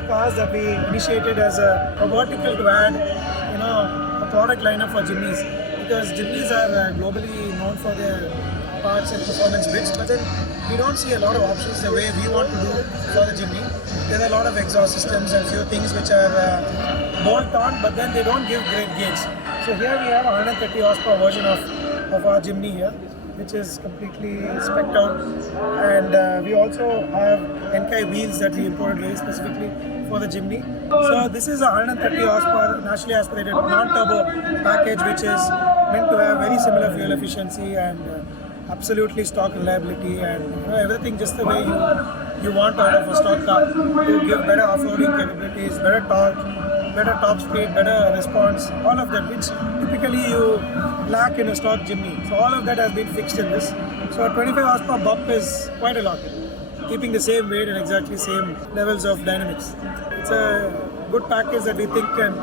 the cars that we initiated as a vertical to add, a product lineup for Jimnys, because Jimnys are globally known for their parts and performance bits, but then we don't see a lot of options the way we want to do for the Jimny. There are a lot of exhaust systems and few things which are bolt on, but then they don't give great gains. So here we have a 130 horsepower version of our Jimny here, which is completely spec'd out, and we also have Enkai wheels that we imported very specifically for the Jimny. So this is a 130 horsepower naturally aspirated non-turbo package, which is meant to have very similar fuel efficiency and absolutely stock reliability and everything just the way you want out of a stock car, to give better off-roading capabilities, better torque, better top speed, better response, all of that which typically you lack in a stock Jimny. So all of that has been fixed in this. So a 25 horsepower bump is quite a lot, keeping the same weight and exactly same levels of dynamics. It's a good package that we think can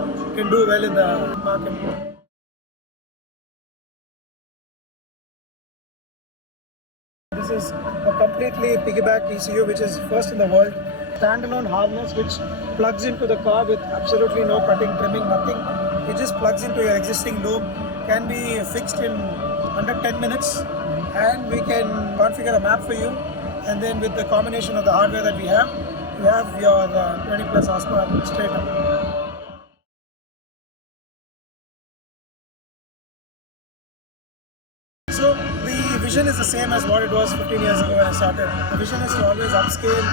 do well in the market. This is a completely piggyback ECU, which is first in the world. Standalone harness which plugs into the car with absolutely no cutting, trimming, nothing. It just plugs into your existing loom, can be fixed in under 10 minutes, and we can configure a map for you. And then with the combination of the hardware that we have, you have your 20 plus horsepower straight up. So the vision is the same as what it was 15 years ago when I started. The vision is to always upscale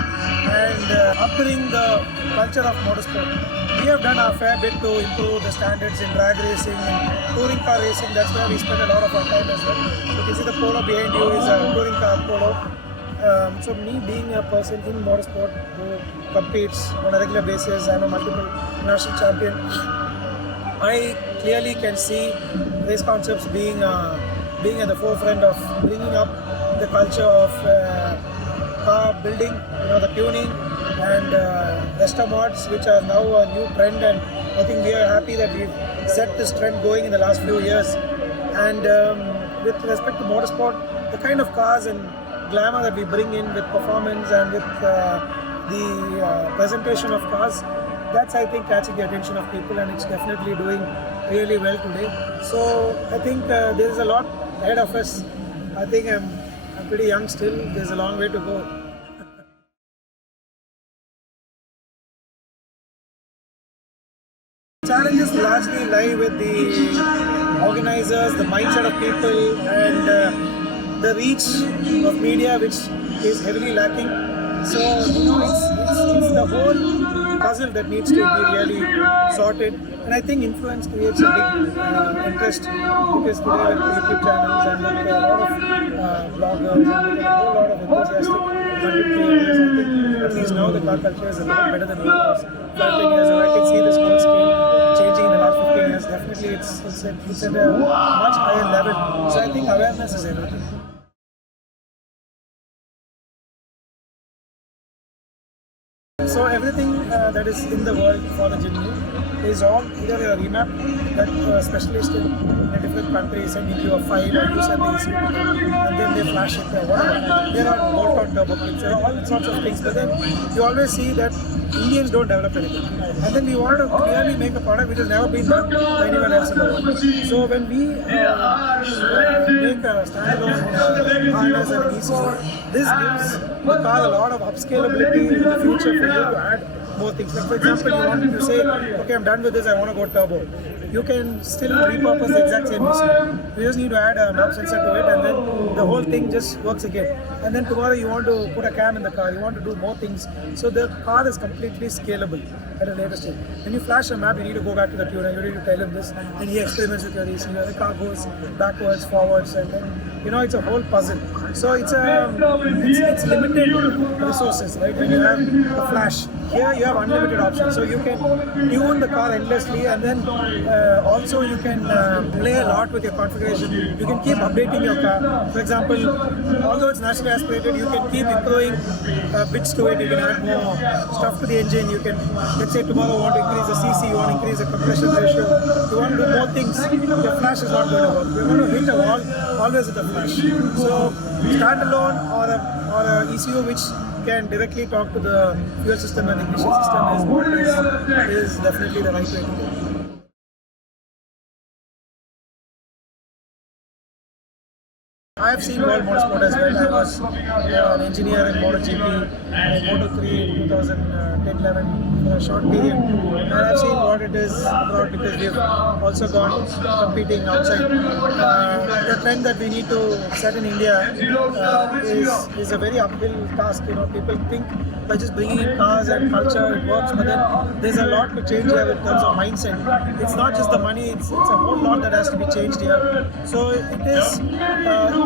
and upbring the culture of motorsport. We have done our fair bit to improve the standards in drag racing and touring car racing. That's where we spend a lot of our time as well. So you can see the Polo behind you is a touring car Polo. So me being a person in motorsport who competes on a regular basis, I'm a multiple national champion. I clearly can see race concepts being at the forefront of bringing up the culture of car building, the tuning and resto mods, which are now a new trend, and I think we are happy that we've set this trend going in the last few years. And with respect to motorsport, the kind of cars and glamour that we bring in with performance and with the presentation of cars, that's I think catching the attention of people, and it's definitely doing really well today. So I think there is a lot ahead of us. I think I'm pretty young still. There's a long way to go. Challenges largely lie with the organizers, the mindset of people, and the reach of media, which is heavily lacking. So it's the whole puzzle that needs to be really sorted. And I think influence creates a big interest, because today with YouTube channels and with a lot of bloggers and with a whole lot of enthusiastic content creators, I think at least now the car culture is a lot better than it was 15 years ago. I can see this whole scale changing in the last 15 years. Definitely it's at a much higher level. So I think awareness is everything. So everything that is in the world for the Jimny is all either a remap that a specialist in a different country sending you a file, or you send the ECU to them and then they flash it or whatever. There are bolt-on turbo kits, there are all sorts of things, but then you always see that Indians don't develop anything. And then we want to clearly make a product which has never been done by anyone else in the world. So when we make a standalone harness and ECU, this gives the car a lot of upscalability in the future for you to add more things. Like for example, you wanted to say, okay, I'm done with this, I want to go turbo. You can still repurpose the exact same ECU. You just need to add a map sensor to it, and then the whole thing just works again. And then tomorrow you want to put a cam in the car, you want to do more things. So the car is completely scalable at a later stage. When you flash a map, you need to go back to the tuner, you need to tell him this, then he experiments with your ECU. The car goes backwards, forwards, and then it's a whole puzzle. So it's limited resources, right? When you have a flash, here you have unlimited options. So you can tune the car endlessly, and then also you can play a lot with your configuration. You can keep updating your car. For example, although it's naturally aspirated, you can keep improving bits to it. You can add more stuff to the engine. You can, let's say tomorrow you want to increase the CC, you want to increase the compression ratio, you want to do more things. Your flash is not going to work. You're going to hit a wall always with a flash. So standalone or a ECU which can directly talk to the fuel system and ignition system is what is definitely the right way to go. I have seen World Motorsport as well. I was an engineer in MotoGP and Moto3 in 2010-11 for a short period. And I've seen what it is about because we've also gone competing outside. The trend that we need to set in India is a very uphill task. You know, people think by just bringing in cars and culture it works, but then there's a lot to change here in terms of mindset. It's not just the money; it's a whole lot that has to be changed here. So it is.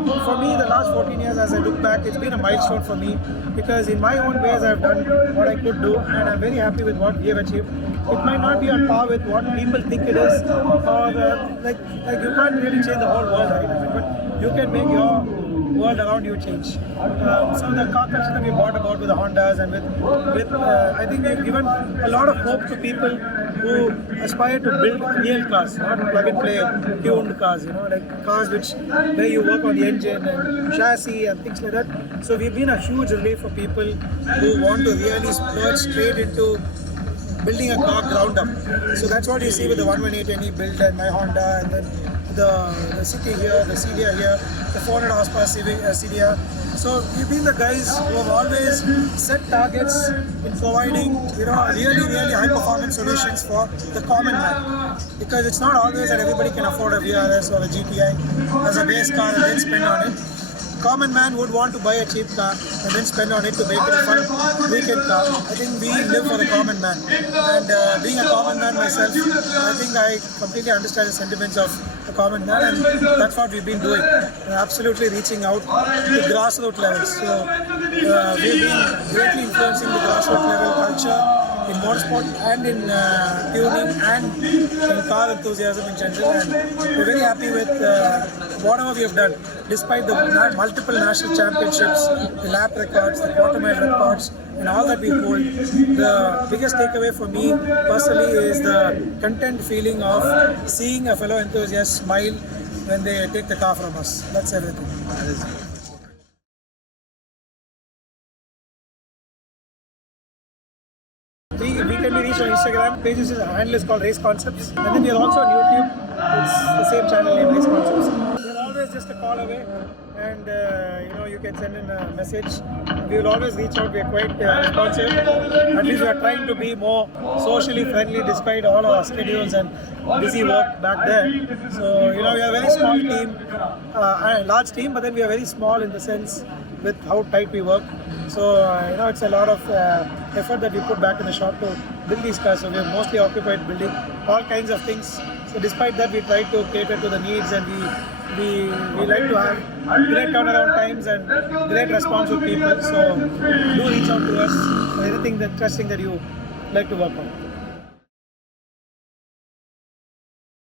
For me, the last 14 years, as I look back, it's been a milestone for me because in my own ways, I've done what I could do, and I'm very happy with what we have achieved. It might not be on par with what people think it is, or like you can't really change the whole world, right? I mean, but you can make your world around you change. So the car culture that we brought about with the Hondas and with I think we've given a lot of hope to people who aspire to build real cars, not plug and play tuned cars, you know, like cars where you work on the engine and chassis and things like that. So we've been a huge relief for people who want to really splurge straight into building a car ground up. So that's what you see with the 118NE build and my Honda, and then the City here, the CDR here, the 400 horsepower CDR. So we've been the guys who have always set targets in providing, you know, really high performance solutions for the common man. Because it's not always that everybody can afford a VRS or a GTI as a base car and then spend on it. Common man would want to buy a cheap car and then spend on it to make it a fun weekend car. I think we live for the common man. And being a common man myself, I think I completely understand the sentiments of the common man, and that's what we've been doing. We're absolutely reaching out to grassroots levels. So we've been greatly influencing the grassroots level culture in motorsport and in tuning and in car enthusiasm in general, and we're very happy with whatever we have done. Despite the multiple national championships, the lap records, the quarter mile records, and all that we hold, the biggest takeaway for me personally is the content feeling of seeing a fellow enthusiast smile when they take the car from us. That's everything. We can be reached on Instagram. Pages handle is called Race Concepts, and then we are also on YouTube. It's the same channel name, Race Concepts. We're always just a call away, and you can send in a message. We will always reach out. We are quite responsive. At least we are trying to be more socially friendly despite all our schedules and busy work back there. So we are a very small team, a large team, but then we are very small in the sense with how tight we work. So it's a lot of effort that we put back in the shop to build these cars. So we are mostly occupied building all kinds of things. So despite that, we try to cater to the needs, and we like to have great turnaround times and great response with people. So do reach out to us for anything interesting that you like to work on.